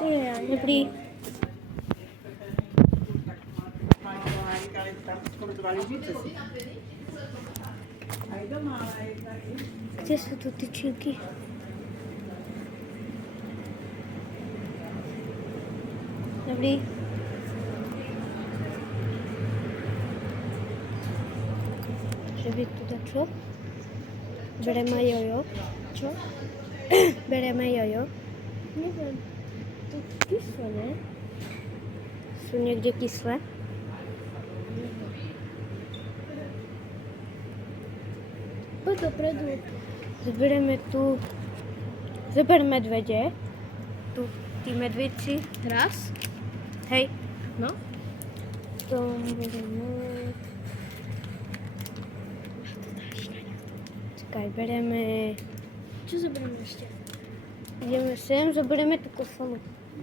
Dobrý. Kde sú tu tyčinky? Dobrý. Že by tu dačo? Bereme jojo. Čo? Bereme jojo. Neviem. To kyslé, ne? Sú niekde kyslé? Poď dopredu. Zober medvede. Tu, tí medvedci. Raz? Hej. No. To budeme... Čakaj, bereme... Čo zoberieme ešte? Ideme sem, zoberieme tú kofolu.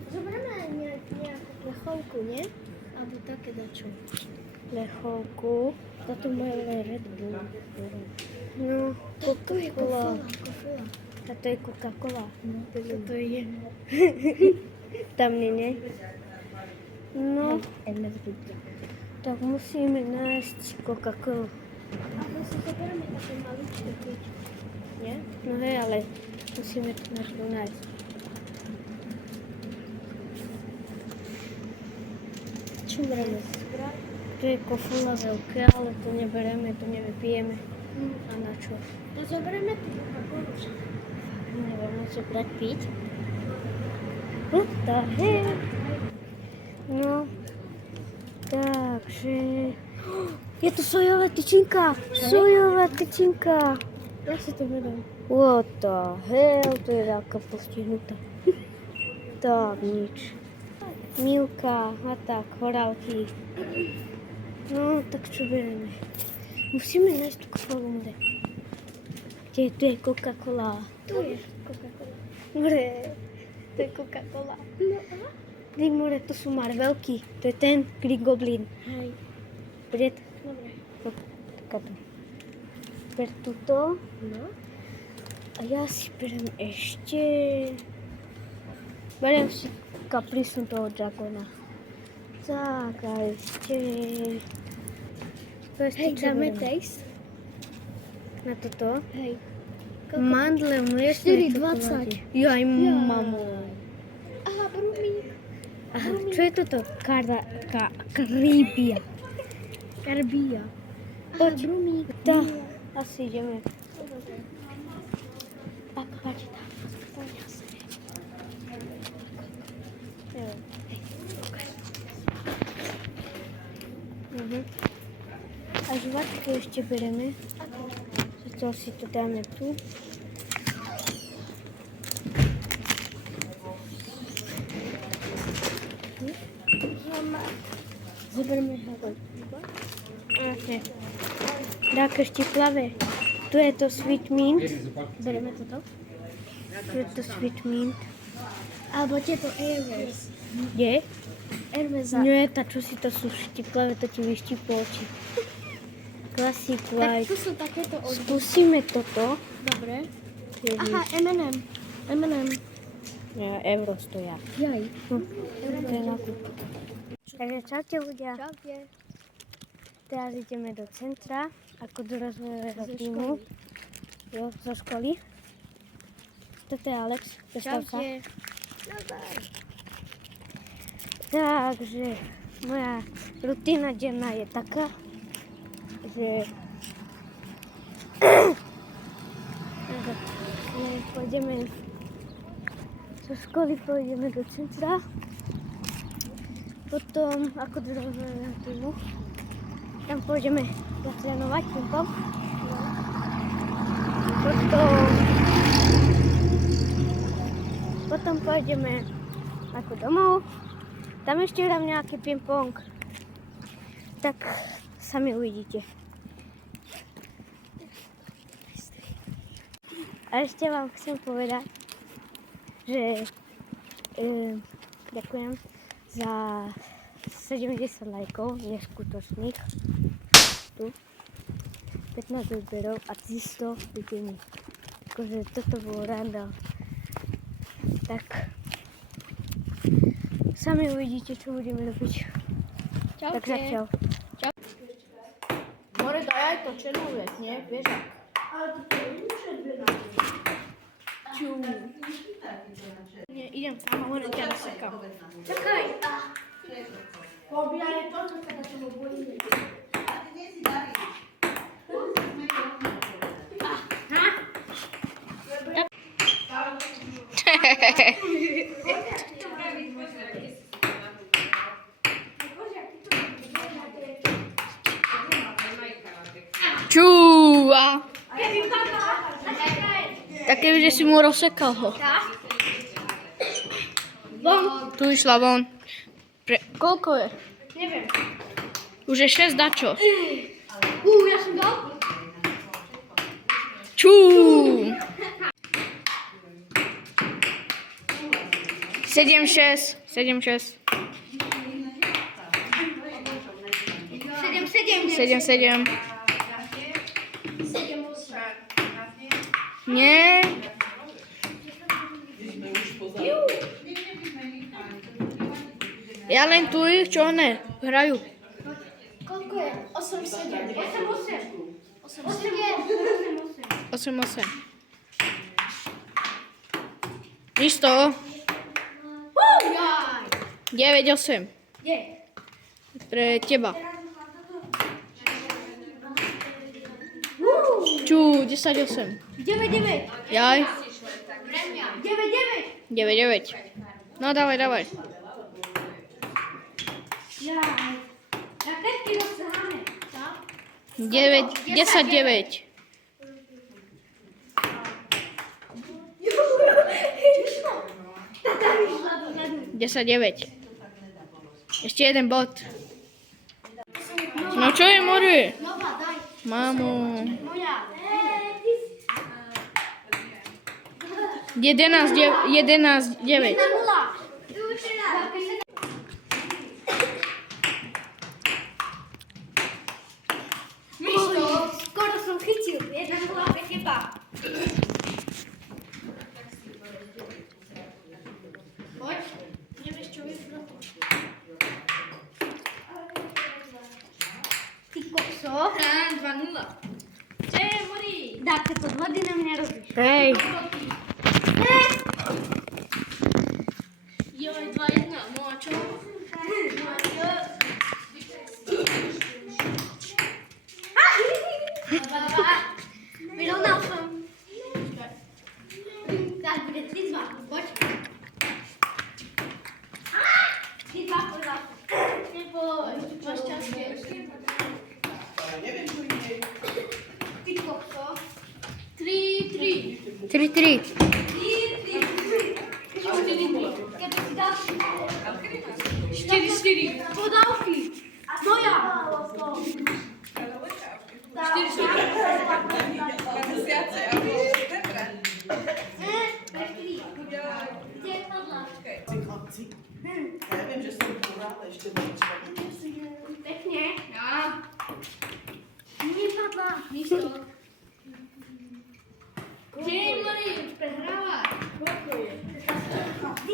Zoberieme nejakú plechovku, nie? Alebo také dačo. Plechovku. Táto má Red Bull. No, Toto je Coca-Cola. Coca-Cola. Táto je Coca-Cola. No, toto je... Tam nie. No, MSG. tak musíme nájsť Coca-Colu. Ale si zoberieme také maličké pičky. Nie? No hej, ale musíme to nájsť. Čo bereme? To je kofola veľké, ale to nebereme, to nevypijeme. A na čo? To zoberieme tú Coca-Colu. Neviem, na čo brať piť. What the heck? No, takže... Je to sojová tyčinka! Sojová tyčinka! Ja si to vedem. What the hell? To je veľká postihnutá. Tak, nič. Milka a tak, horálky. No, tak čo bereme? Musíme nájsť tú kofolu, more. Kde tu je Coca-Cola? Tu je Coca-Cola. More, to je Coca-Cola. No a? Dej, more, to sú marvelky. To je ten Green Goblin. Hej. Pred. Dobre. No, takáto. Ber tuto. No. A ja si berem ešte... Berem si kaprisu toho dragona. Tak, a ešte... Hej, dáme taste. Na toto. Hej. Mandle, mliečne 4,20. Jaj, mamo. Aha, brumík. Aha, čo je toto? Karibia. Karbia. Aha, Poď. brumík. Tá, asi ideme. Tak, pač tam. Jo. A žvačky ešte bereme. To si to dáme tu. Zoberieme hľadať. Okay. Tak ešte plave. Tu je to sweet mint. Bereme toto. Tu je to sweet mint. Alebo tieto Airways. Je? Airways za... Nie, tá čo si to sú štiplavé, to ti vyštiplo oči. Classic Tak white. tu sú takéto od... Skúsime toto. Dobre. Aha, M&M. M&M. Ja, euro stoja. Jaj. To je nákup. Takže čaute ľudia. Čaute. Teraz ideme do centra, ako do rozvojového Zo týmu. Jo, zo školy. Toto je Alex, predstav sa. Čaute. Nazdar. Takže moja rutina denná je taká, že pôjdeme zo školy, pôjdeme do centra, potom ako do rozvojového týmu, tam pôjdeme zatrénovať pumpom, potom pôjdeme ako domov, tam ešte hrám nejaký ping-pong, tak sami uvidíte. A ešte vám chcem povedať, že ďakujem za 70 lajkov neskutočných. Tu 15 odberov a 300 videní. Akože toto bolo randa. Tak sami uvidíte, čo budeme robiť. Tak zatiaľ. More daj aj to červové, nie? Vieš ak? Ču. Nie, idem tam a more ťa nasekám. Čakaj. Pobíjaj to, čo sa na čomu bojíme. Čúva. Také, že si mu rozsekal ho. Tu išla von. Koľko je? Neviem. Už je 6 dačo. Ja som dal. Čú. 7-6. 7-6. 7-7. Nie. Ja len tu ich, čo ne, hrajú. Koľko je? 8-7. 8-8. 8-8. Isto. 9-8. Je. Pre teba. Čú, 10-8. 9-9. Jaj. 9-9. 9-9. No, dávaj, dávaj. Raketky rozsáhne. 10-9. 10-9. Ešte jeden bod. No čo je, Mori? Nova, daj. Mamo. Moja. 11-9. 1-0. Skoro som chytil. 1-0 pre teba. Poď. Nevieš, čo vyšlo. Ty kokso. 2-0. Čo je, Mori? Dáte to 2 dny na mňa robíš. Hej. Joj, 2-1. No a čo? Vyrovnal som. Tak bude 3-2. Poď. 3-2, poď. Neboj, máš šťastie. Ty kokso. 3-3. 3-3. 4-4. Podávky. Moja. 4-4. Ja viem, že som povedala ešte niečo. Pekne. Nepadla. Místo. Hej, Mori, prehráva.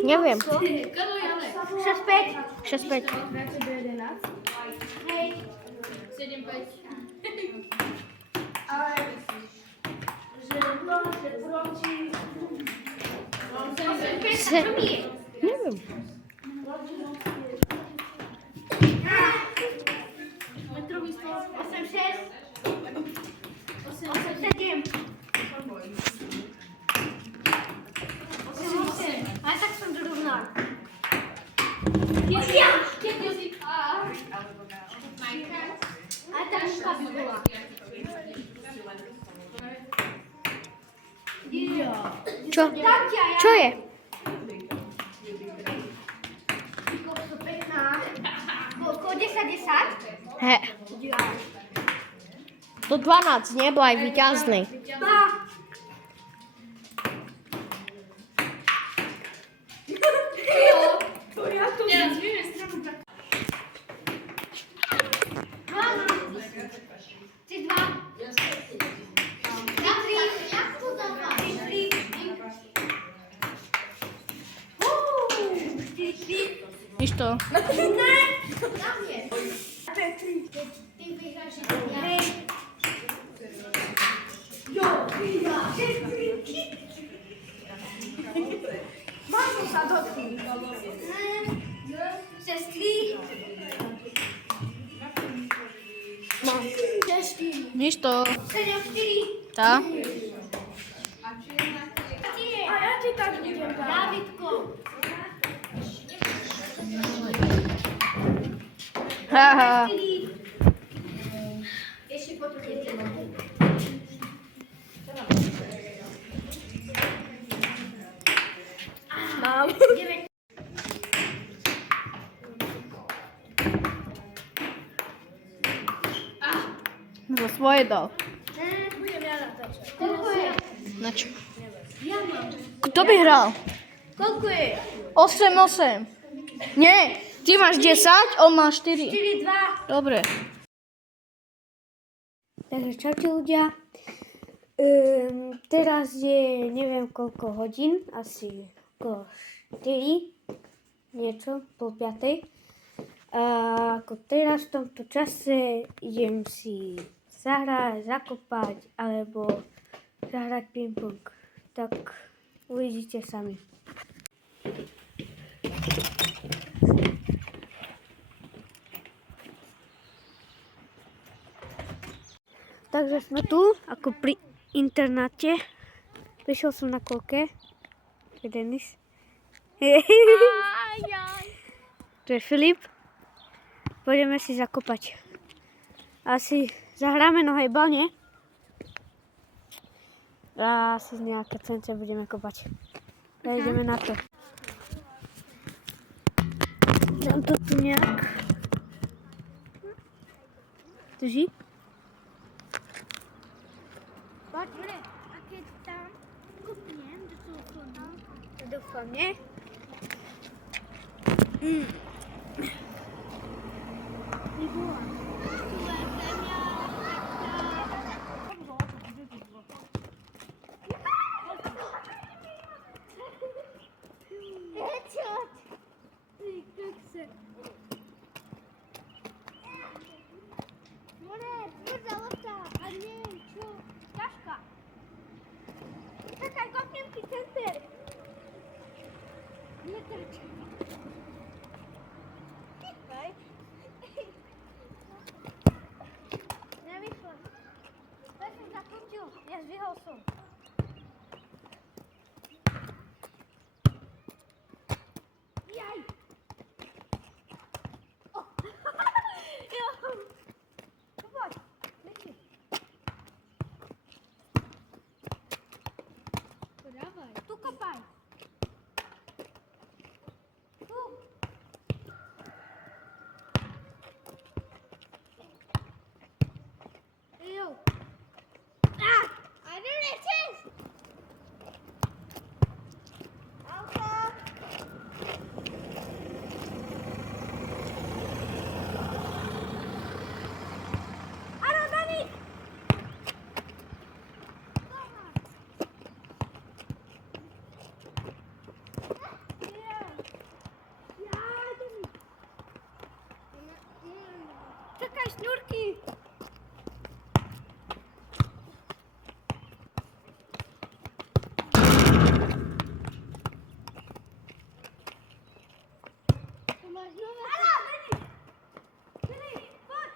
Neviem. Kado je ale? 6-5. 6-5. Hej. 7-5. Ale že to, že proti... Neviem. Metrový stôl. 8-6. 8-7. 8-8. Ale tak som dorovnal. Ja! Ale tá muka by bola. Čo? Čo je? Koľko pekná. Koľko 10-10? He. To 12, nie? Bol aj víťazný. Ba. Teraz vieme stranu tak. 3-2. 3-3. Jak to dáva? 3-3. 4-3. Niż to. Na mnie. Ty wygrasz ja. Niż to. Ta. Dawidko. Haha. Jeśli potraficie. Mam. Za swoje dał. Koliko je? Znaczy. Ja mam. Kto by grał? Koliko je? 8-8. Nie, ty masz 10, on ma 4. 4-2. Dobre. Takže čaute ľudia. Teraz je neviem koľko hodín, asi okolo 4, niečo, pol 5. A ako teraz v tomto čase idem si zahrať, zakopať alebo zahrať ping-pong. Tak uvidíte sami. Takže sme tu, ako pri internáte. Prišiel som na kolke. To je Denis. To je Filip. Pôjdeme si zakopať. Asi zahráme nohejbal, nie? A asi z nejaké cence budeme kopať. A ideme na to. Dám to tu nejak. Drží? Dobre, a keď tam kopnem do toho fondu, Dúfam, nie? vyvolá. Tu je zemia, Headshot! Ty kukse. More, tvrdá lopta, a neviem čo. Ťažká. Čakaj, kopnem ti center. Netrč. Čakaj. Nevyšlo. To som zakončil. Ja zvyhol som. Jaj. Jo. Poď, leti. Podávaj. Tu kopaj. Tu. Jo. Ah! I don't know this. Alpha. Ano, David. Čakaj, šňůrky. To máš nové. Ano, Denis. Denis, pojď.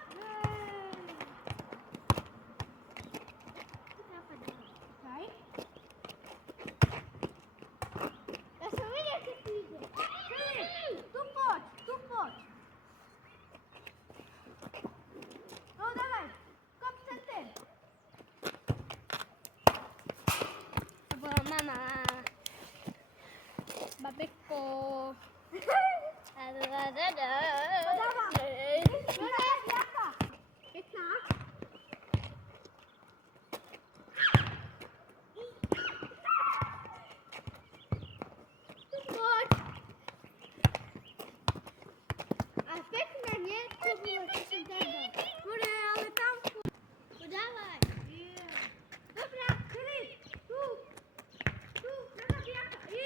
Čekaj. Já jsem viděl, že ty jde. Denis, tu pojď, tu pojď. No, dawaj. Kop center. To była mama. Babeko. Jaka? Pěkná. Pojď. A pěkná, ne? To bylo, co jsem dával. Bude, ale tam. Podávaj. Dobrá, klid. Tu. Tu, na zabíjaka. Jo.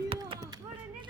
Jo. Bude, ne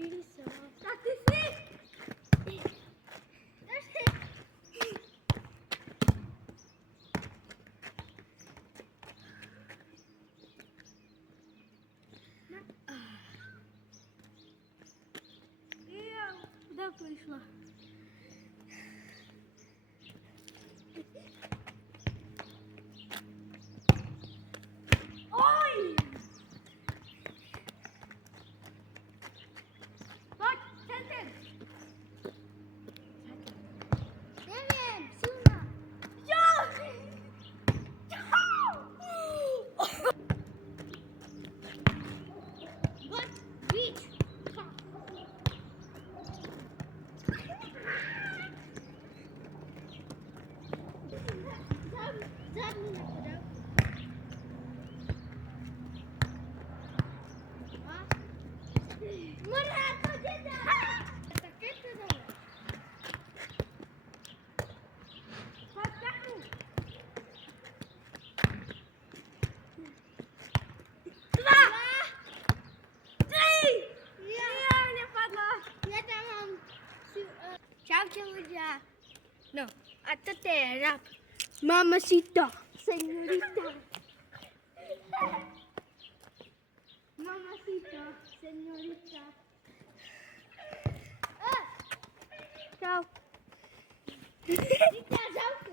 Lisa. Tak, ty si! Куда прийшла? Ой! Bak sen. Nie wiem, Suna. What? Beach. Zabij na pudełko. Mora, to dzieda! Takie to dobre. Chodź, taku. Dwa! Trzy! Ja nie padła. Ja tam mam... Ciao, ludzie. No, a to teraz. Mamacita. Señorita. Mamacita, señorita. Ciao. Rita, żałku.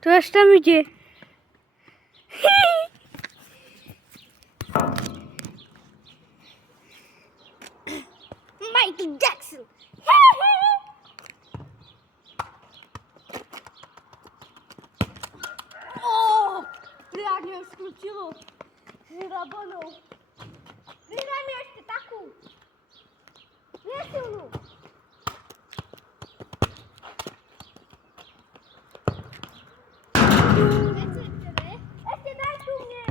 To aż tam idzie. Michael Jackson. O! Pragnie skróciło. Żyrabonął. Wydaj mi jeszcze taką. Wiesunu. Jeszcze daj tu mnie.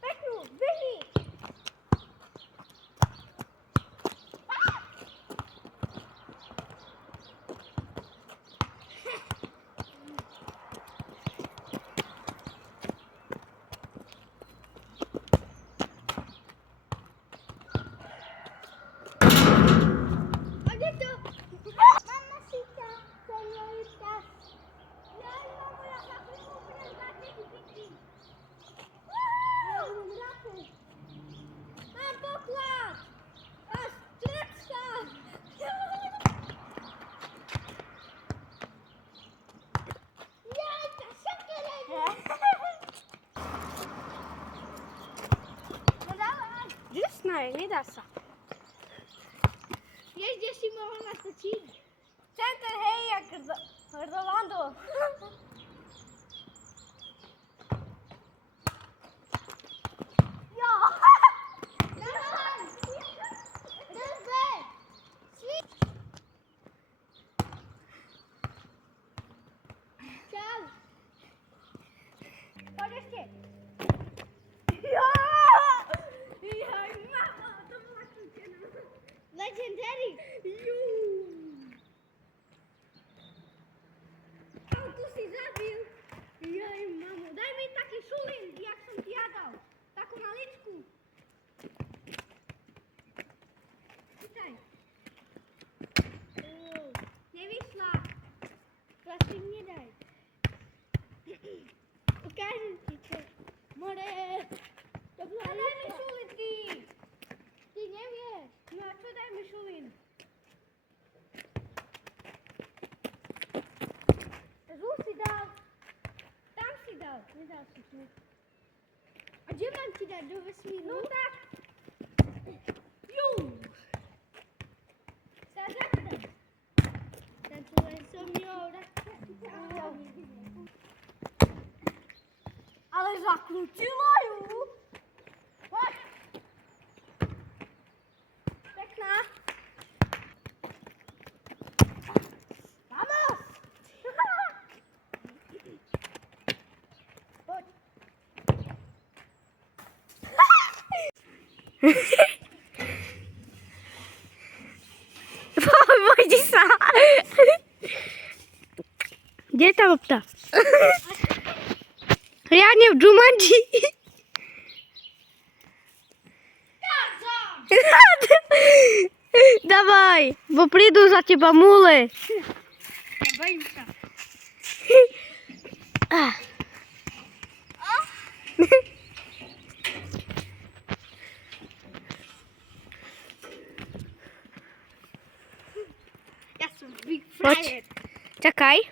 Weź tu, wychnij. Mamacita, señorita. Ja mam jak wykupuję znaczy i piki. Mam pokład. Aż trepsa. Jajka, szakerek. No dawaj. Дійсно, не дасть. Jeździesz i mama na Szczecin. Центр гея Гардоланду. Dawaj. Dawaj. Ciao. Chodź ще. Legendary. Tu si zabil. Jaj, mamo, daj mi taký šulín, jak som ti ja dal. Takú maličku. Čítaj. Nevyšla. Prosím, nedaj. Ukážem ti, čo. More. To byla A daj mi lípa. šulín ty. Ty nevieš. No a čo daj mi šulín? Tu si dal. Tam si dal. Nedal si tu. A kde mám ti dať? Do vesmíru? No tak. Jú. Sa zakdem. Tancujem som ňou. Ale zakrutila ju. Poď. Pekná. Vamos. Poď. Pojdi sa. Kde je tá lopta? Я не в Джуманджі. Давай, бо прийду за тебе мули. Боимся. That's a big What? fire. Чекай.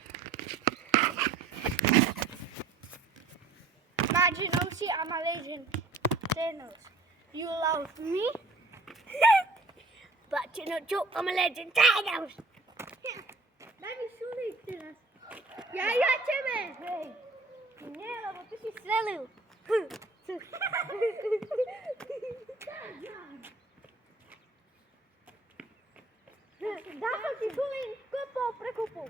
Imagine, see, I'm a legend. Thanos, you love me? But you know, Joe, I'm a legend. Thanos. Дай mi suli teraz. Ja ciebie. Hej, nie, no bo ty się strzelił. Dawaj ci suli, kupą, prekupą.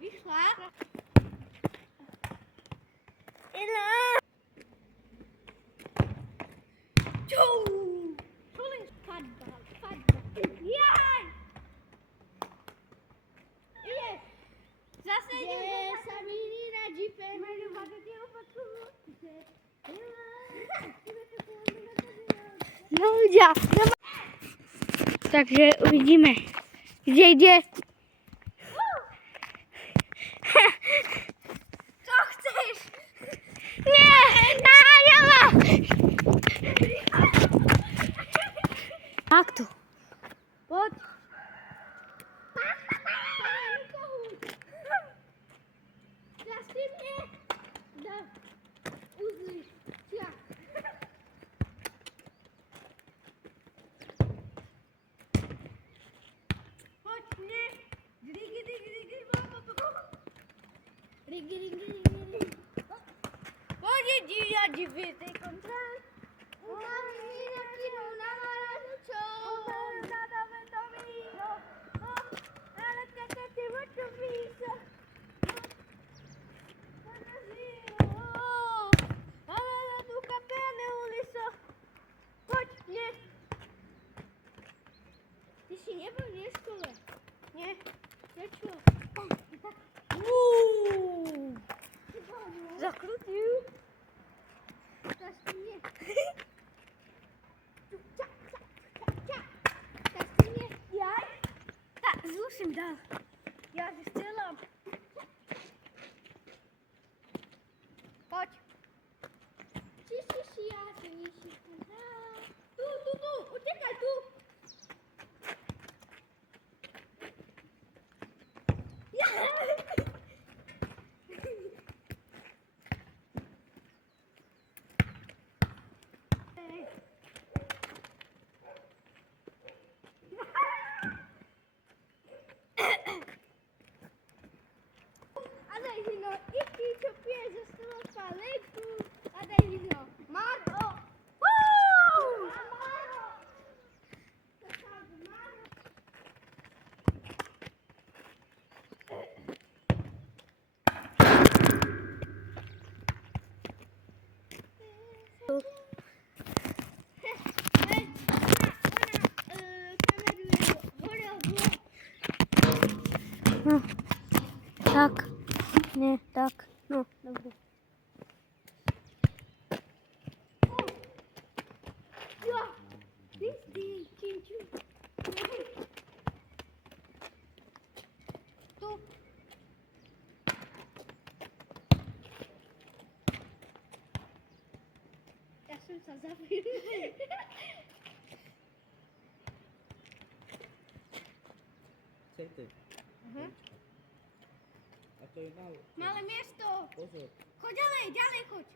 Wyszła. Ile? Suli spadła. Jaj! Jest. Zase Jest. Samini na jeepie. No ja. Także widzimy. Gdzie idzie? Co chcesz? Nie! Nie ma! Jak to? Pod. Następnie. Da. Uzly. Ja. Chodź, nie. Rigi, rigi. Oye, dia de ver te encontrar. Una menina que no nada mucho. Nada me domino. Ela te muito vista. Ela do cabelo é um liso. Chodź, nie. Ty się nie bawisz, szkole? Nie. Dlaczego? Zakrucił. Zacznie. Jaj? Tak, złóżmy dal. Ja wystrzelam. Chodź. Ja się nie się. Tu, uciekaj tu. Ale no, iki ciopie ze stroną paletu. Ale no, Maro. Maro. No. Tak. Nie, tak. No, dobra. Tu. Ja sam sa zabiję. Cej ty. A to jest mało. Małe miasto. Pozor. Chodź dalej, chodź.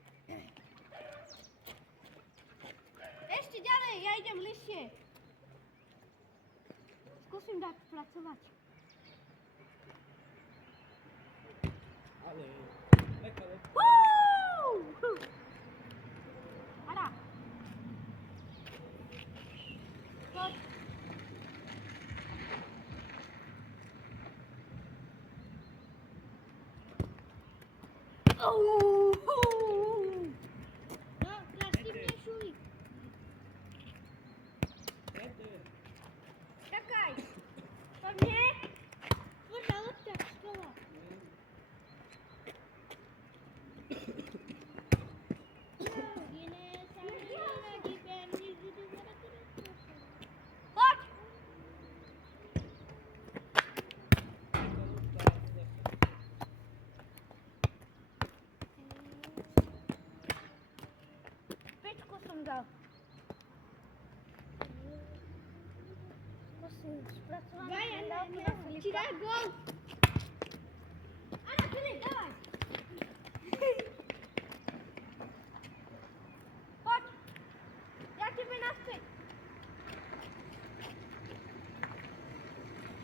Jeszcze dalej, ja idę bliżej. Zkusím tak pracować. Ale... Lekko, Ara. Chodź. No, następnie szuli. Cej ty. Czekaj. Pevně. Pořád tak škola. Pojď. Pětku jsem dal. Zkusím zpracovat. Ti daj gol. Ano, Filip, dávaj. Pojď. Já tebe nastřed.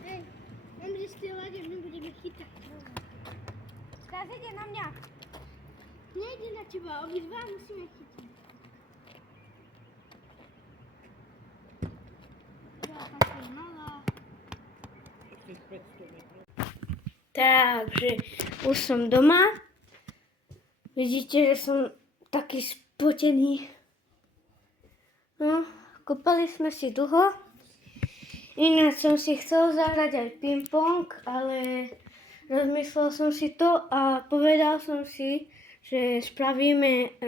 Hej, Andrej, ty ladě, my budeme chytat. Zkazejte na mě. Nejde na teba, obě dva musíme chytit. Já taky malá. Takže už som doma. Vidíte, že som taký spotený. No, kopali sme si dlho. Ináč som si chcel zahrať aj ping-pong, ale rozmyslel som si to a povedal som si, že spravíme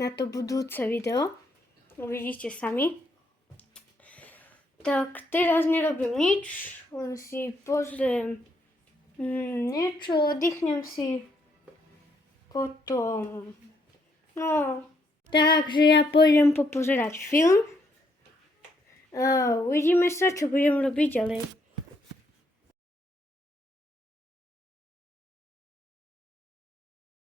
na to budúce video. Uvidíte sami. Tak teraz nerobím nič, len si pozriem niečo, oddychnem si potom. No, takže ja pôjdem popozerať film. Uvidíme sa, čo budem robiť ďalej.